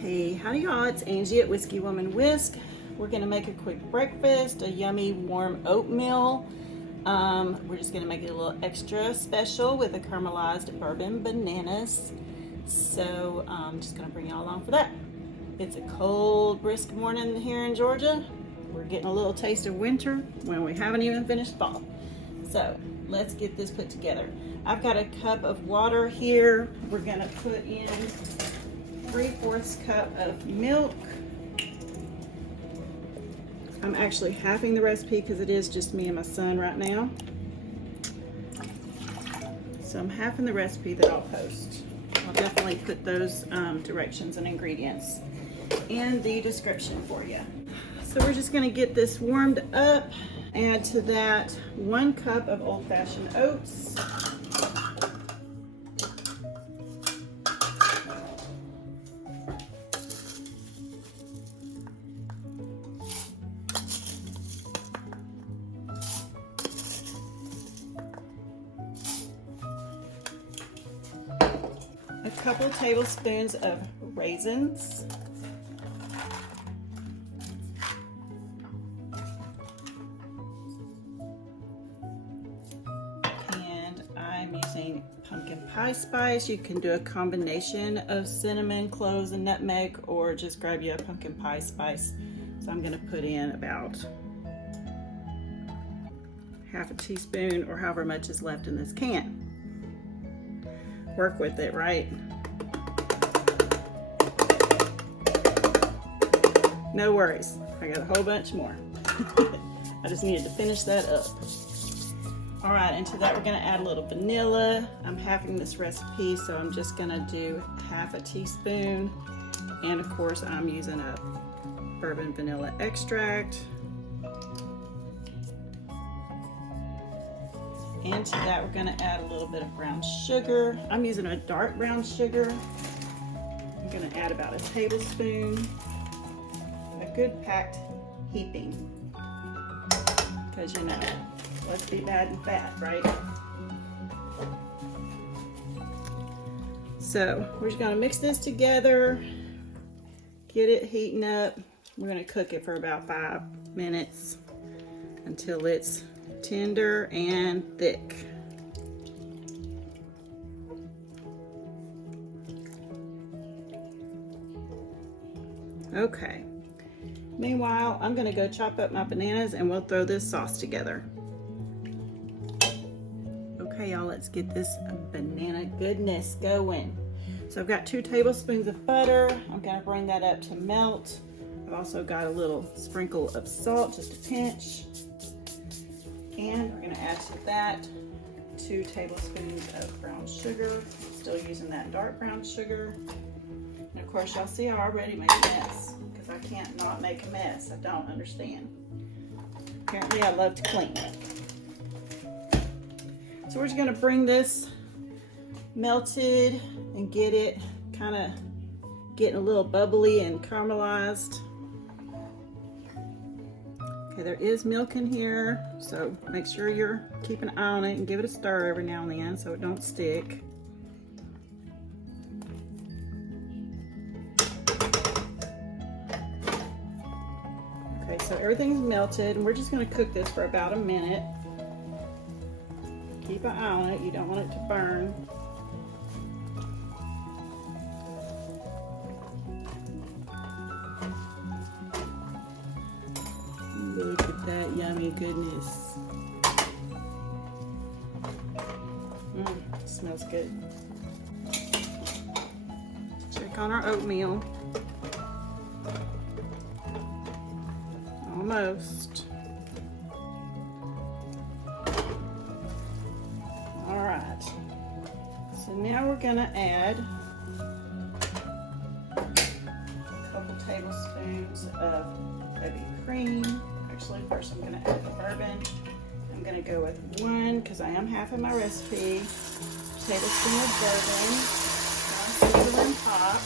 Hey, howdy y'all, it's Angie at Whiskey Woman Whisk. We're gonna make a quick breakfast, a yummy warm oatmeal. We're just gonna make it a little extra special with the caramelized bourbon bananas. So I'm just gonna bring y'all along for that. It's a cold, brisk morning here in Georgia. We're getting a little taste of winter when we haven't even finished fall. So let's get this put together. I've got a cup of water here. We're gonna put in 3/4 cup of milk. I'm actually halving the recipe because it is just me and my son right now. So I'm halving the recipe that I'll post. I'll definitely put those directions and ingredients in the description for you. So we're just gonna get this warmed up. Add to that 1 cup of old-fashioned oats. A couple tablespoons of raisins. And I'm using pumpkin pie spice. You can do a combination of cinnamon, cloves, and nutmeg, or just grab you a pumpkin pie spice. So I'm gonna put in about half a teaspoon or however much is left in this can. Work with it, right? No worries, I got a whole bunch more. I just needed to finish that up. All right, and to that we're gonna add a little vanilla. I'm halving this recipe, so I'm just gonna do half a teaspoon. And of course, I'm using a bourbon vanilla extract. And to that, we're gonna add a little bit of brown sugar. I'm using a dark brown sugar. I'm gonna add about a tablespoon, a good packed heaping. Because you know, let's be bad and fat, right? So we're just gonna mix this together, get it heating up. We're gonna cook it for about 5 minutes until it's tender and thick. Okay. Meanwhile, I'm gonna go chop up my bananas and we'll throw this sauce together. Okay, y'all, let's get this banana goodness going. So I've got 2 tablespoons of butter. I'm gonna bring that up to melt. I've also got a little sprinkle of salt, just a pinch. And we're gonna add to that 2 tablespoons of brown sugar. Still using that dark brown sugar. And of course, y'all see I already made a mess because I can't not make a mess. I don't understand. Apparently I love to clean. So we're just gonna bring this melted and get it kind of getting a little bubbly and caramelized. Okay, there is milk in here, so make sure you're keeping an eye on it and give it a stir every now and then so it don't stick. Okay, so everything's melted and we're just gonna cook this for about a minute. Keep an eye on it, you don't want it to burn. Look at that yummy goodness. Smells good. Check on our oatmeal. Almost. All right. So now we're gonna add a couple tablespoons of heavy cream. Actually, first I'm gonna add the bourbon. I'm gonna go with 1, because I am half of my recipe, tablespoon of bourbon, sizzle and pop.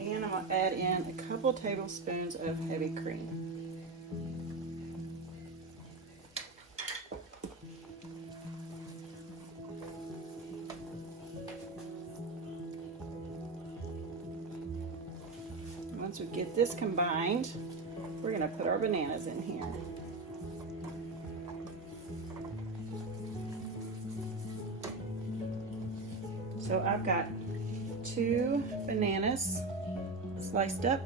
And I'm gonna add in a couple tablespoons of heavy cream. Once we get this combined, we're going to put our bananas in here. So I've got 2 bananas sliced up.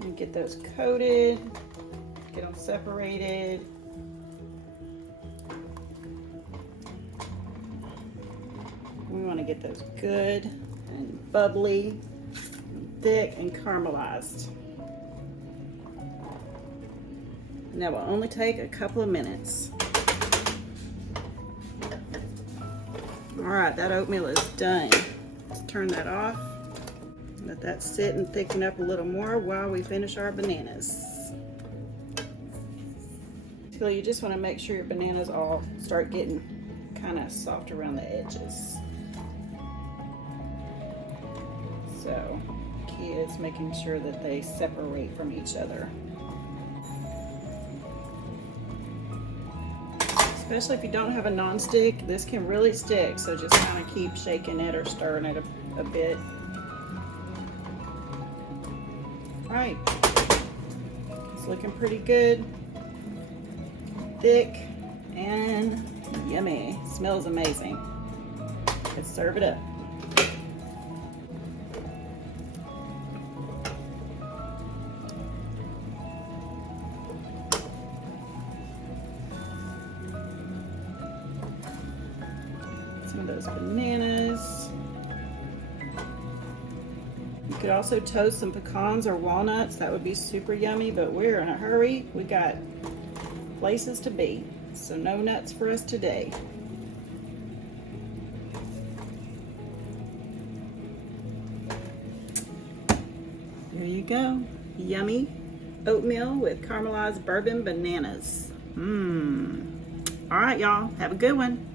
And get those coated, get them separated. We want to get those good and bubbly, thick and caramelized. And that will only take a couple of minutes. All right, that oatmeal is done. Let's turn that off. Let that sit and thicken up a little more while we finish our bananas. So you just want to make sure your bananas all start getting kind of soft around the edges. So key is making sure that they separate from each other. Especially if you don't have a non-stick, this can really stick, so just kind of keep shaking it or stirring it a bit. All right, it's looking pretty good, thick and yummy. Smells amazing. Let's serve it up. Some of those bananas. You could also toast some pecans or walnuts. That would be super yummy, but we're in a hurry. We got places to be, so no nuts for us today. There you go. Yummy oatmeal with caramelized bourbon bananas. All right, y'all. Have a good one.